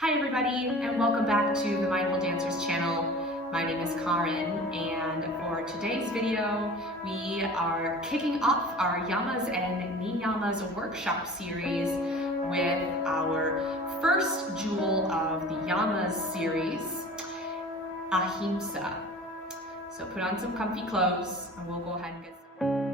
Hi everybody, and welcome back to the Mindful Dancers channel. My name is Karin, and for today's video, we are kicking off our Yamas and Niyamas workshop series with our first jewel of the Yamas series, Ahimsa. So put on some comfy clothes, and we'll go ahead and get started.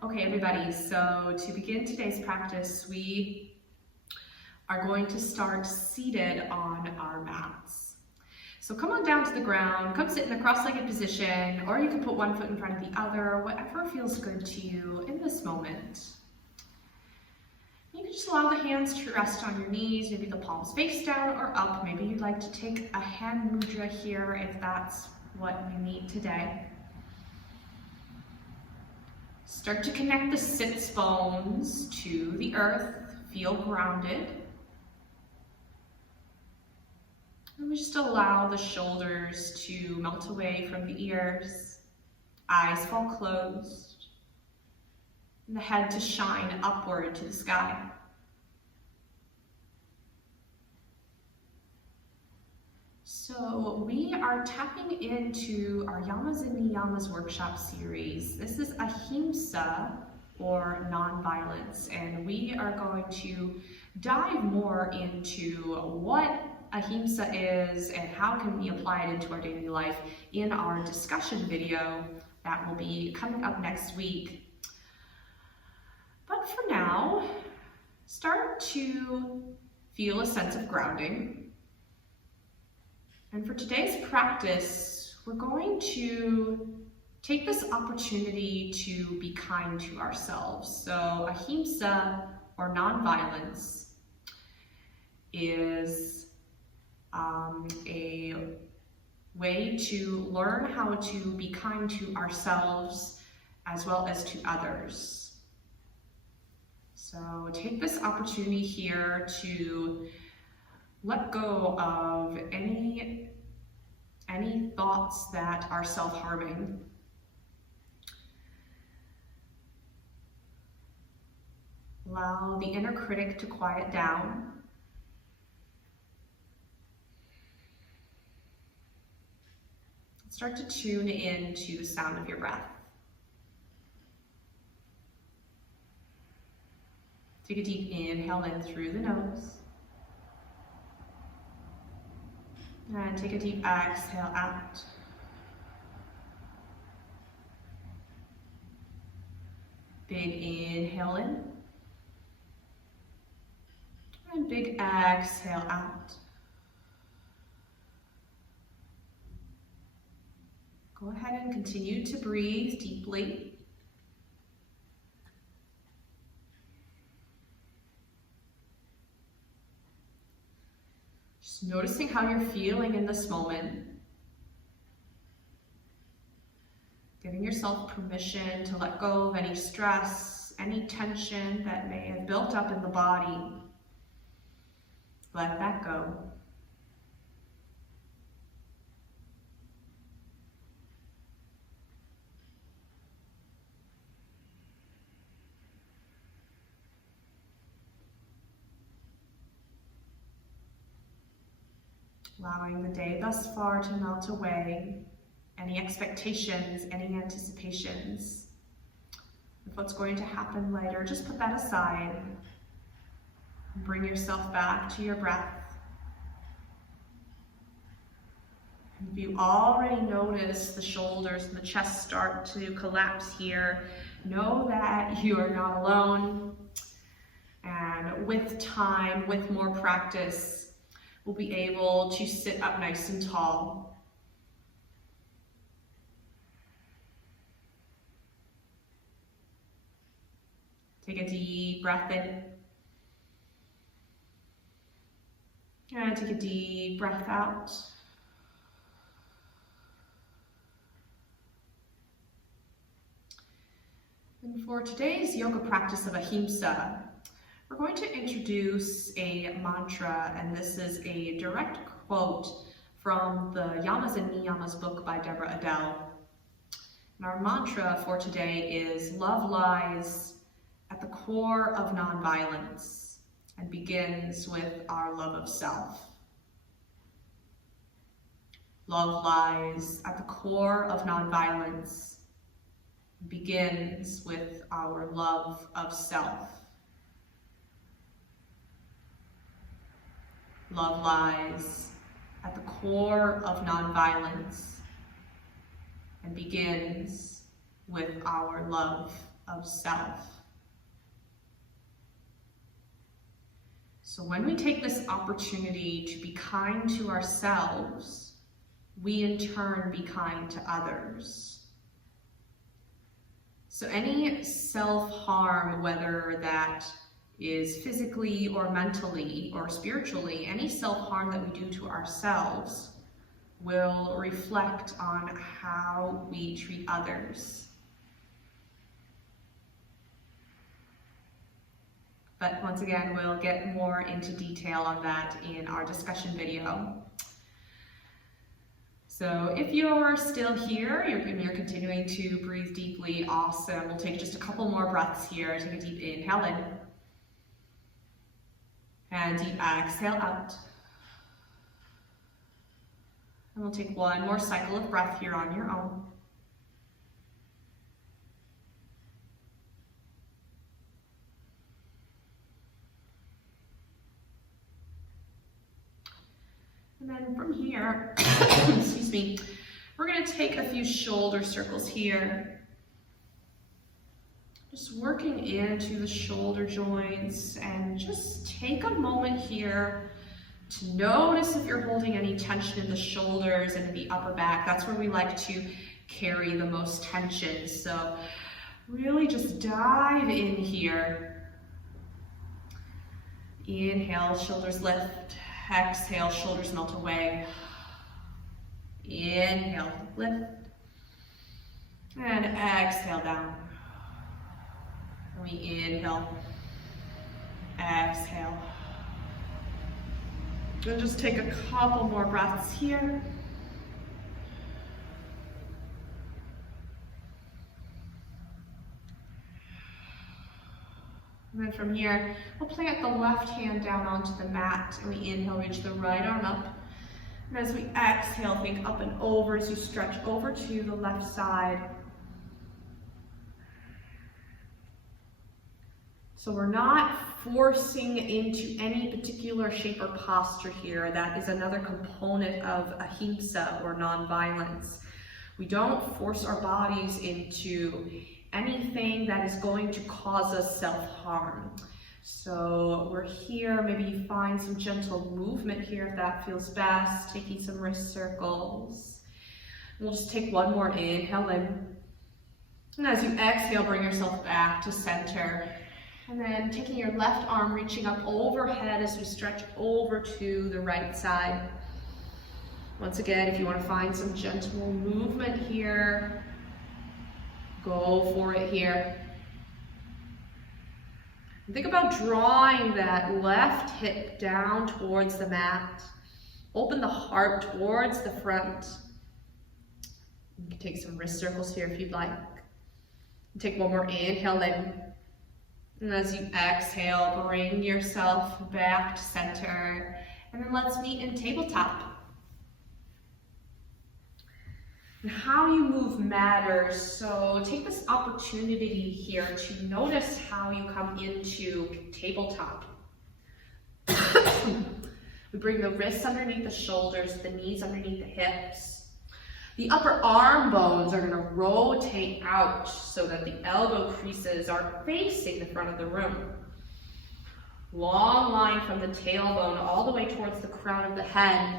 Okay everybody, so to begin today's practice, we are going to start seated on our mats. So come on down to the ground, come sit in the cross-legged position, or you can put one foot in front of the other, whatever feels good to you in this moment. You can just allow the hands to rest on your knees, maybe the palms face down or up. Maybe you'd like to take a hand mudra here if that's what you need today. Start to connect the sits bones to the earth, feel grounded. And we just allow the shoulders to melt away from the ears, eyes fall closed, and the head to shine upward to the sky. So we are tapping into our Yamas and Niyamas workshop series. This is Ahimsa, or Nonviolence, and we are going to dive more into what Ahimsa is and how can we apply it into our daily life in our discussion video that will be coming up next week. But for now, start to feel a sense of grounding. And for today's practice, we're going to take this opportunity to be kind to ourselves. So Ahimsa, or nonviolence, is a way to learn how to be kind to ourselves as well as to others. So take this opportunity here to let go of any thoughts that are self-harming. Allow the inner critic to quiet down. Start to tune in to the sound of your breath. Take a deep inhale in through the nose. And take a deep exhale out. Big inhale in. And big exhale out. Go ahead and continue to breathe deeply. Just noticing how you're feeling in this moment. Giving yourself permission to let go of any stress, any tension that may have built up in the body. Let that go. Allowing the day thus far to melt away, any expectations, any anticipations of what's going to happen later. Just put that aside and bring yourself back to your breath. If you already notice the shoulders and the chest start to collapse here, know that you are not alone. And with time, with more practice, we'll be able to sit up nice and tall. Take a deep breath in. And take a deep breath out. And for today's yoga practice of Ahimsa, we're going to introduce a mantra, and this is a direct quote from the Yamas and Niyamas book by Deborah Adele. And our mantra for today is love lies at the core of nonviolence and begins with our love of self. Love lies at the core of nonviolence and begins with our love of self. Love lies at the core of nonviolence and begins with our love of self. So when we take this opportunity to be kind to ourselves, we in turn be kind to others. So any self-harm, whether that is physically or mentally or spiritually, any self-harm that we do to ourselves will reflect on how we treat others. But once again, we'll get more into detail on that in our discussion video. So if you're still here, you're continuing to breathe deeply, awesome. We'll take just a couple more breaths here. Take a deep inhale in. And deep exhale out. And we'll take one more cycle of breath here on your own. And then from here, excuse me, we're going to take a few shoulder circles here. Just working into the shoulder joints, and just take a moment here to notice if you're holding any tension in the shoulders and in the upper back. That's where we like to carry the most tension. So really just dive in here. Inhale, shoulders lift. Exhale, shoulders melt away. Inhale, lift. And exhale down. We inhale, exhale. And just take a couple more breaths here. And then from here, we'll plant the left hand down onto the mat, and we inhale, reach the right arm up. And as we exhale, think up and over as you stretch over to the left side. So we're not forcing into any particular shape or posture here. That is another component of Ahimsa, or nonviolence. We don't force our bodies into anything that is going to cause us self-harm. So we're here, maybe you find some gentle movement here if that feels best, taking some wrist circles. We'll just take one more inhale in. And as you exhale, bring yourself back to center. And then taking your left arm, reaching up overhead as we stretch over to the right side. Once again, if you want to find some gentle movement here, go for it here. And think about drawing that left hip down towards the mat. Open the heart towards the front. You can take some wrist circles here if you'd like. Take one more inhale in. And as you exhale, bring yourself back to center. And then let's meet in tabletop. And how you move matters, so take this opportunity here to notice how you come into tabletop. We bring the wrists underneath the shoulders, the knees underneath the hips. The upper arm bones are going to rotate out so that the elbow creases are facing the front of the room. Long line from the tailbone all the way towards the crown of the head.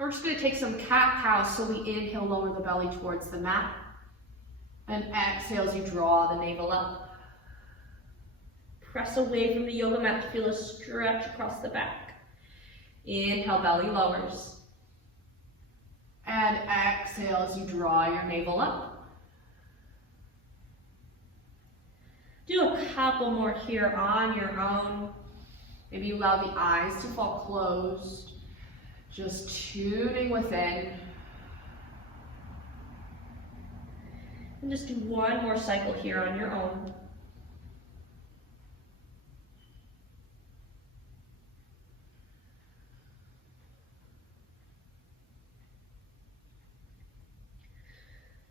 And we're just going to take some cat-cow, so we inhale, lower the belly towards the mat. And exhale as you draw the navel up. Press away from the yoga mat to feel a stretch across the back. Inhale, belly lowers. And exhale as you draw your navel up. Do a couple more here on your own. Maybe you allow the eyes to fall closed. Just tuning within. And just do one more cycle here on your own.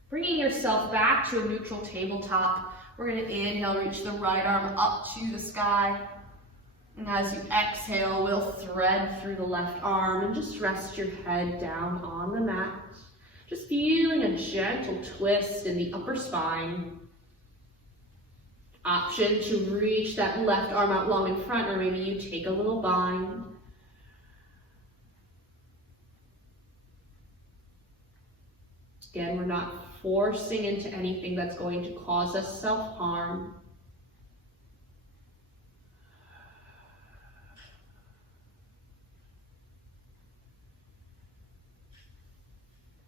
Bringing yourself back to a neutral tabletop, we're going to inhale, reach the right arm up to the sky. And as you exhale, we'll thread through the left arm and just rest your head down on the mat. Just feeling a gentle twist in the upper spine. Option to reach that left arm out long in front, or maybe you take a little bind. Again, we're not forcing into anything that's going to cause us self-harm.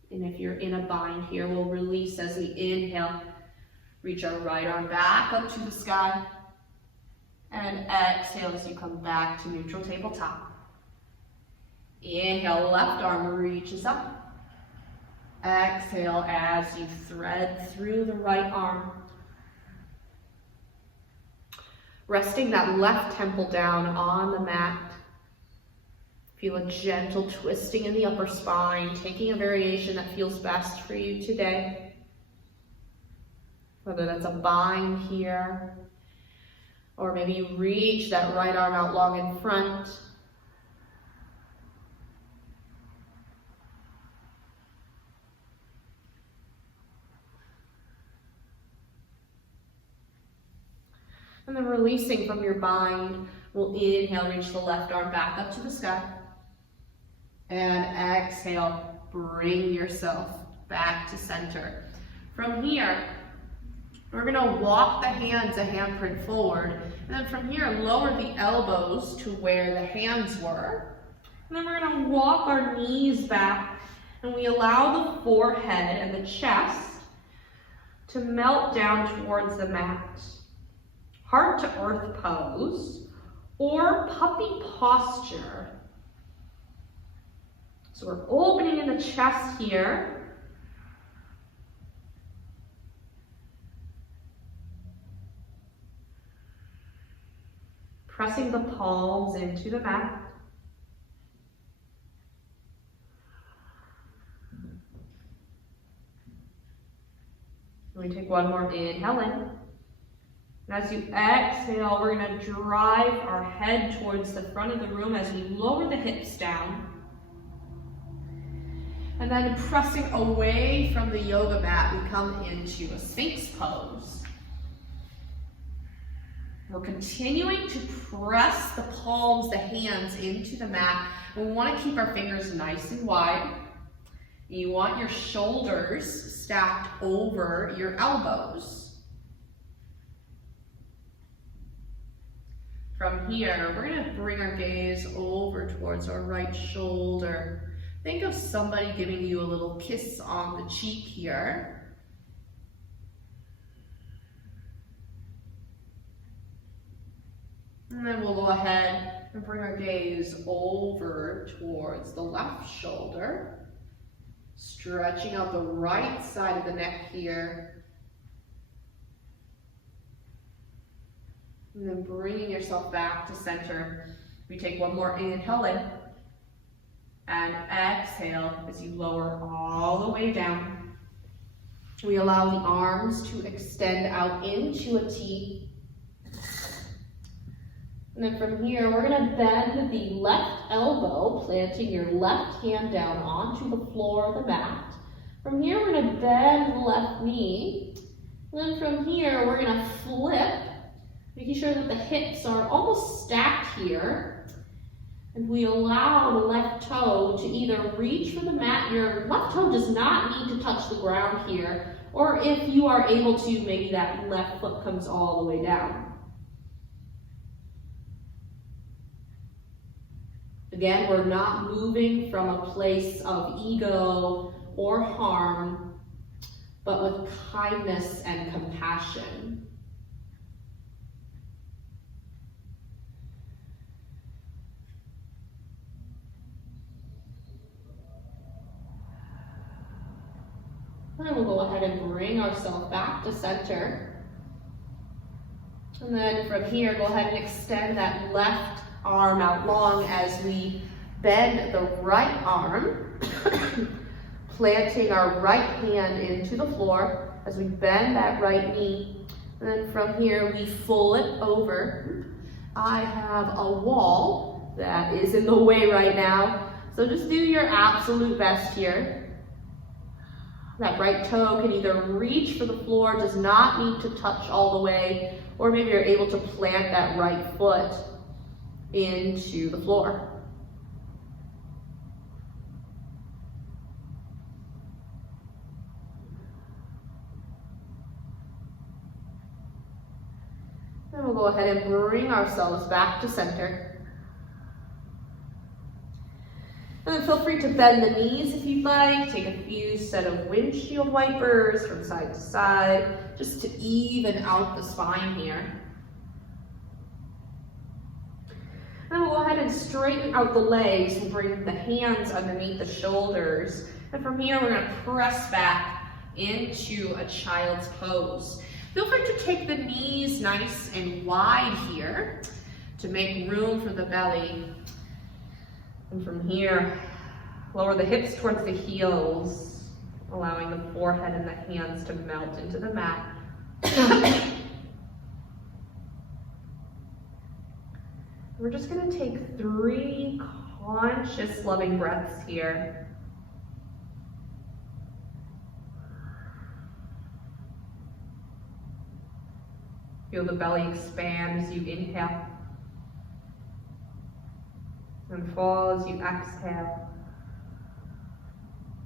And if you're in a bind here, we'll release as we inhale. Reach our right arm back up to the sky. And exhale as you come back to neutral tabletop. Inhale, left arm reaches up. Exhale as you thread through the right arm. Resting that left temple down on the mat. Feel a gentle twisting in the upper spine, taking a variation that feels best for you today. Whether that's a bind here, or maybe you reach that right arm out long in front. And then releasing from your bind, we'll inhale, reach the left arm back up to the sky. And exhale, bring yourself back to center. From here, we're gonna walk the hands a handprint forward. And then from here, lower the elbows to where the hands were. And then we're gonna walk our knees back, and we allow the forehead and the chest to melt down towards the mat. Heart to earth pose, or puppy posture. So we're opening in the chest here. Pressing the palms into the mat. We take one more inhale in. And as you exhale, we're going to drive our head towards the front of the room as we lower the hips down. And then pressing away from the yoga mat, we come into a Sphinx pose. We're continuing to press the palms, the hands into the mat. We want to keep our fingers nice and wide. You want your shoulders stacked over your elbows. From here, we're going to bring our gaze over towards our right shoulder. Think of somebody giving you a little kiss on the cheek here. And then we'll go ahead and bring our gaze over towards the left shoulder. Stretching out the right side of the neck here. And then bringing yourself back to center. We take one more inhale in. And exhale as you lower all the way down. We allow the arms to extend out into a T. And then from here, we're going to bend the left elbow, planting your left hand down onto the floor of the mat. From here, we're going to bend the left knee. And then from here, we're going to flip, making sure that the hips are almost stacked here. And we allow the left toe to either reach for the mat. Your left toe does not need to touch the ground here. Or if you are able to, maybe that left foot comes all the way down. Again, we're not moving from a place of ego or harm, but with kindness and compassion. And then we'll go ahead and bring ourselves back to center. And then from here, go ahead and extend that left arm out long as we bend the right arm, planting our right hand into the floor as we bend that right knee. And then from here, we fold it over. I have a wall that is in the way right now, so just do your absolute best here. That right toe can either reach for the floor, does not need to touch all the way, or maybe you're able to plant that right foot into the floor. Then we'll go ahead and bring ourselves back to center. And then feel free to bend the knees if you'd like. Take a few set of windshield wipers from side to side, just to even out the spine here. And then we'll go ahead and straighten out the legs and bring the hands underneath the shoulders. And from here, we're gonna press back into a child's pose. Feel free to take the knees nice and wide here to make room for the belly. And from here, lower the hips towards the heels, allowing the forehead and the hands to melt into the mat. We're just gonna take 3 conscious, loving breaths here. Feel the belly expand as you inhale. And fall as you exhale.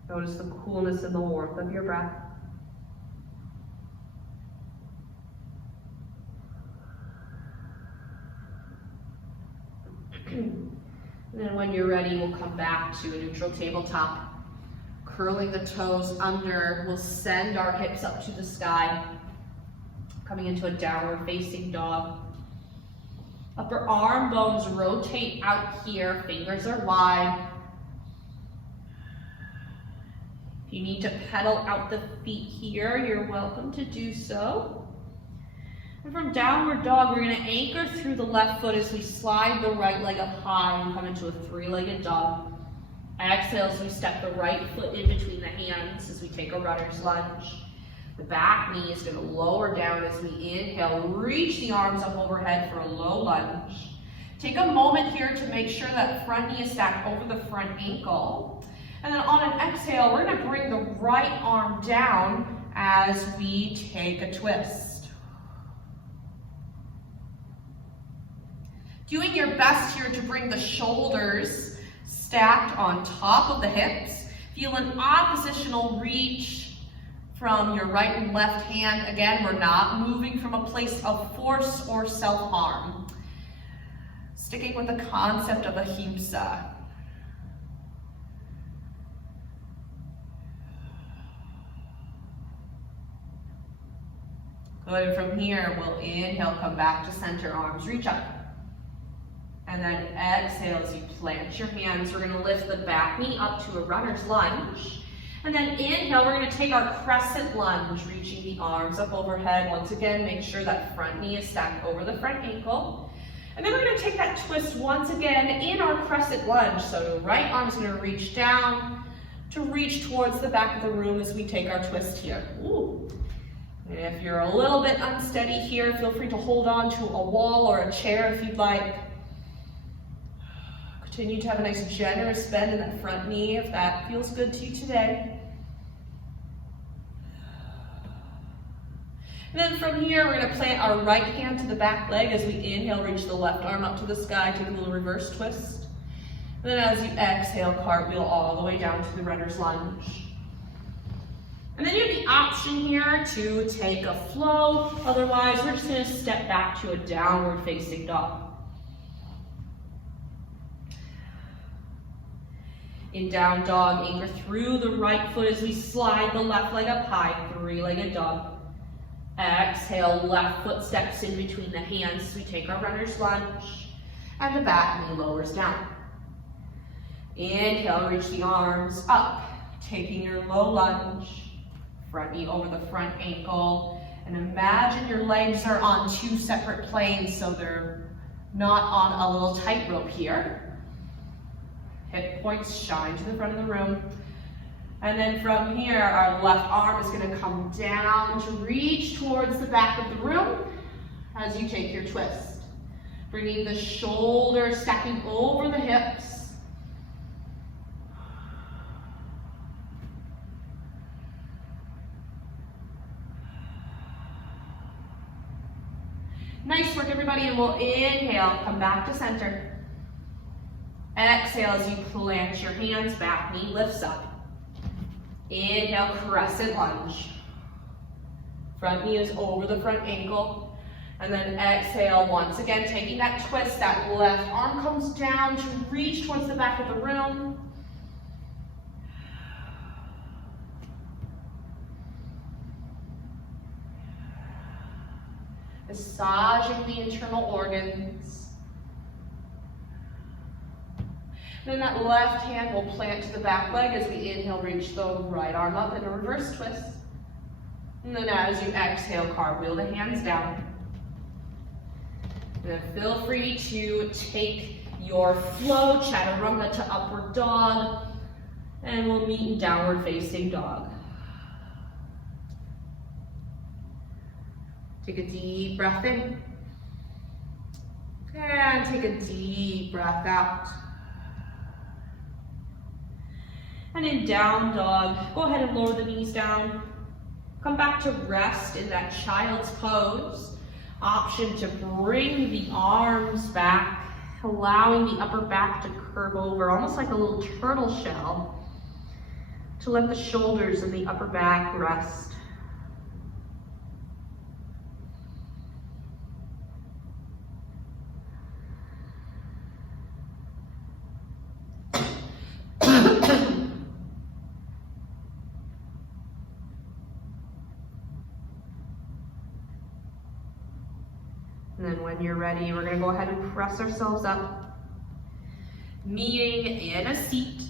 Notice the coolness and the warmth of your breath. And then when you're ready, we'll come back to a neutral tabletop. Curling the toes under, we'll send our hips up to the sky. Coming into a downward facing dog. Upper arm bones rotate out here, fingers are wide. If you need to pedal out the feet here, you're welcome to do so. And from downward dog, we're gonna anchor through the left foot as we slide the right leg up high and come into a 3-legged dog. Exhale as we step the right foot in between the hands as we take a runner's lunge. The back knee is going to lower down as we inhale. Reach the arms up overhead for a low lunge. Take a moment here to make sure that front knee is stacked over the front ankle. And then on an exhale, we're going to bring the right arm down as we take a twist. Doing your best here to bring the shoulders stacked on top of the hips. Feel an oppositional reach from your right and left hand. Again, we're not moving from a place of force or self-harm. Sticking with the concept of Ahimsa. Good, from here, we'll inhale, come back to center, arms reach up. And then exhale as you plant your hands. We're gonna lift the back knee up to a runner's lunge. And then inhale, we're gonna take our crescent lunge, reaching the arms up overhead. Once again, make sure that front knee is stacked over the front ankle. And then we're gonna take that twist once again in our crescent lunge. So the right arm's gonna reach down to reach towards the back of the room as we take our twist here. Ooh. And if you're a little bit unsteady here, feel free to hold on to a wall or a chair if you'd like. Continue to have a nice generous bend in that front knee if that feels good to you today. And then from here, we're going to plant our right hand to the back leg as we inhale, reach the left arm up to the sky, take a little reverse twist. And then as you exhale, cartwheel all the way down to the runner's lunge. And then you have the option here to take a flow. Otherwise, we're just going to step back to a downward facing dog. In down dog, anchor through the right foot as we slide the left leg up high, 3-legged dog. Exhale, left foot steps in between the hands as we take our runner's lunge. And the back knee lowers down. Inhale, reach the arms up, taking your low lunge. Front knee over the front ankle. And imagine your legs are on two separate planes, so they're not on a little tightrope here. Hip points shine to the front of the room. And then from here, our left arm is going to come down to reach towards the back of the room as you take your twist. Bringing the shoulders stacking over the hips. Nice work, everybody, and we'll inhale, come back to center. Exhale as you plant your hands back, knee lifts up. Inhale, crescent lunge. Front knee is over the front ankle. And then exhale, once again, taking that twist, that left arm comes down to reach towards the back of the room. Massaging the internal organs. Then that left hand will plant to the back leg as we inhale, reach the right arm up in a reverse twist. And then as you exhale, cartwheel the hands down. And then feel free to take your flow, chaturanga to upward dog, and we'll meet in downward facing dog. Take a deep breath in. And take a deep breath out. And in down dog, go ahead and lower the knees down. Come back to rest in that child's pose. Option to bring the arms back, allowing the upper back to curve over, almost like a little turtle shell, to let the shoulders and the upper back rest. And then when you're ready, we're going to go ahead and press ourselves up, meeting in a seat.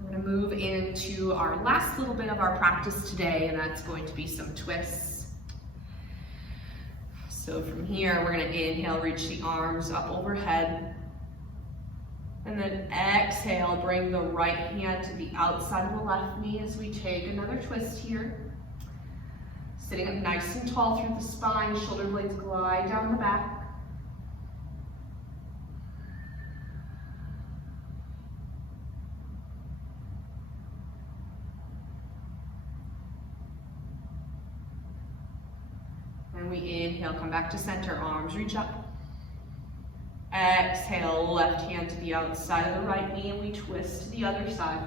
We're going to move into our last little bit of our practice today, and that's going to be some twists. So from here, we're going to inhale, reach the arms up overhead. And then exhale, bring the right hand to the outside of the left knee as we take another twist here. Sitting up nice and tall through the spine, shoulder blades glide down the back. And we inhale, come back to center, arms reach up. Exhale, left hand to the outside of the right knee, and we twist to the other side.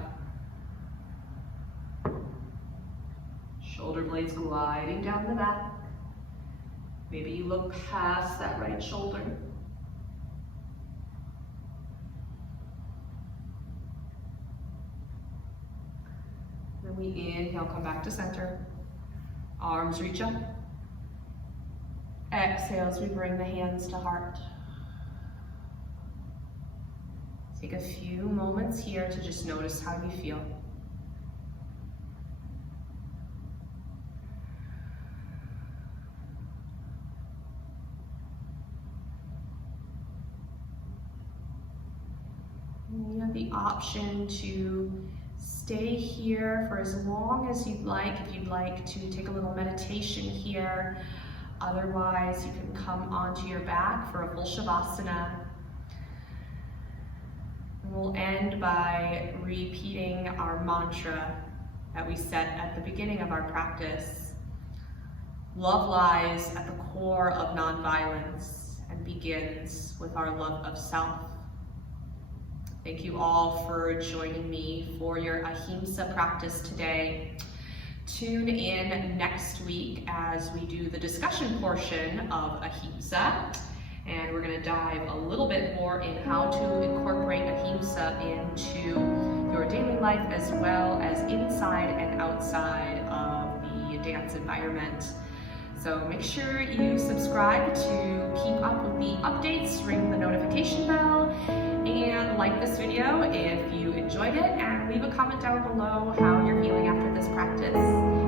Shoulder blades gliding down the back. Maybe you look past that right shoulder. Then we inhale, come back to center. Arms reach up. Exhale as we bring the hands to heart. Take a few moments here to just notice how you feel. You have the option to stay here for as long as you'd like, if you'd like to take a little meditation here. Otherwise, you can come onto your back for a full Shavasana. And we'll end by repeating our mantra that we set at the beginning of our practice. Love lies at the core of nonviolence and begins with our love of self. Thank you all for joining me for your Ahimsa practice today. Tune in next week as we do the discussion portion of Ahimsa, and we're going to dive a little bit more in how to incorporate Ahimsa into your daily life as well as inside and outside of the dance environment. So make sure you subscribe to keep up with the updates, ring the notification bell, and like this video if you enjoyed it, and and leave a comment down below how you're feeling after this practice.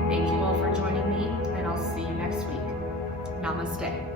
Thank you all for joining me, and I'll see you next week. Namaste.